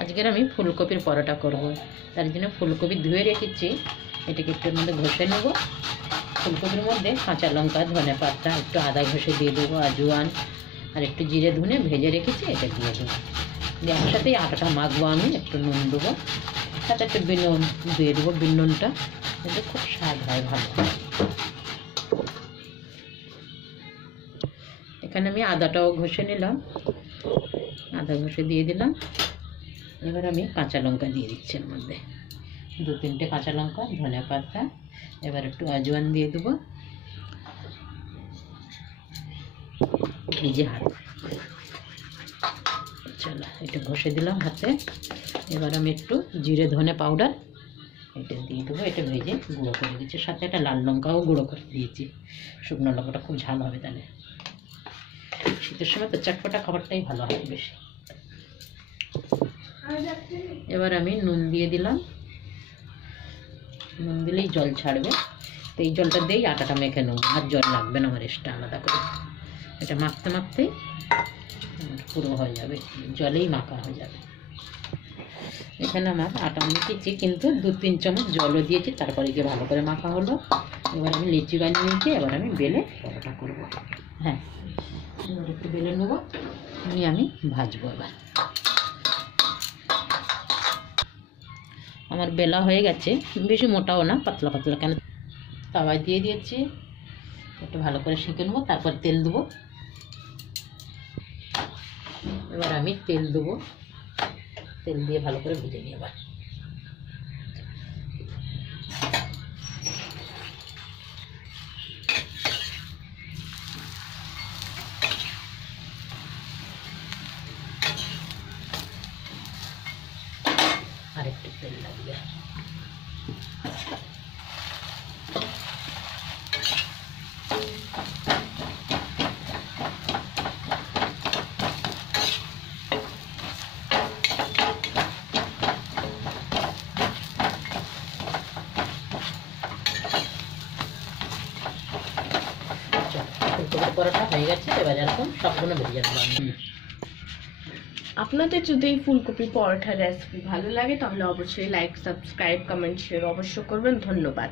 আজকের আমি ফুলকপির পরোটা করব। তার জন্য ফুলকপি ধুয়ে রেখেছি, এটাকে একটু মধ্যে ঘষে নেব। ফুলকপির মধ্যে কাঁচা লঙ্কা, ধনে পাতা, একটু আদা ঘষে দিয়ে দেবো, আজওয়ান আর একটু জিরে ধুনে ভেজে রেখেছি, এটা দিয়ে দেবো। দিয়ে একসাথেই আটাটা মাখবো আমি। একটু নুন দেবো, সাথে একটু বিনুন দিয়ে দেবো। বিনুনটা কিন্তু খুব স্বাদ হয়, ভালো। এখানে আমি আদাটাও ঘষে নিলাম, আদা ঘষে দিয়ে দিলাম। এবার আমি কাঁচা লঙ্কা দিয়ে দিচ্ছি এর মধ্যে, 2-3টে কাঁচা লঙ্কা, ধনে পাতা, এবার একটু আজওয়ান দিয়ে দেবো, ভিজে হাত। চলো, এটা ঘষে দিলাম হাতে। এবার আমি একটু জিরে ধনে পাউডার এটা দিয়ে দেবো, এটা ভেজে গুঁড়ো করে দিচ্ছি। সাথে একটা লাল লঙ্কাও গুঁড়ো করে দিয়েছি, শুকনো লঙ্কাটা খুব ঝাল হবে তাহলে। শীতের সময় তো চটপটা খাবারটাই ভালো হয় বেশি। এবার আমি নুন দিয়ে দিলাম, নুন দিলেই জল ছাড়বে, তো এই জলটা দিয়েই আটাটা মেখে নেবো, আর জল লাগবে না আমার এক্সট্রা আলাদা করে। এটা মাখতে মাখতেই পুরো হয়ে যাবে, জলেই মাখা হয়ে যাবে। এখানে আমার আটা মেখেছি, কিন্তু 2-3 চামচ জলও দিয়েছি, তারপরে গিয়ে ভালো করে মাখা হলো। এবার আমি লিচি বানিয়ে নিয়েছি, এবার আমি বেলে পরোটা করবো। হ্যাঁ, এবার একটু বেলে নেবো, নিয়ে আমি ভাজবো। এবার আমার বেলা হয়ে গেছে, বেশি মোটাও না, পাতলা পাতলা। কেন, তাওয়ায় দিয়ে দিয়েছি, একটু ভালো করে সেঁকে নেবো, তারপর তেল দেবো। এবার আমি তেল দেবো, তেল দিয়ে ভালো করে ভেজে নিই। এবার আরেকটু তেল লাগবে। পরোটা হয়ে গেছে, এবার এরকম সবগুলো ভেজে দেবো আমি। আপনাদের যদি এই ফুলকপি পরোটার রেসিপি ভালো লাগে তাহলে অবশ্যই লাইক, সাবস্ক্রাইব, কমেন্ট, শেয়ার অবশ্যই করবেন। ধন্যবাদ।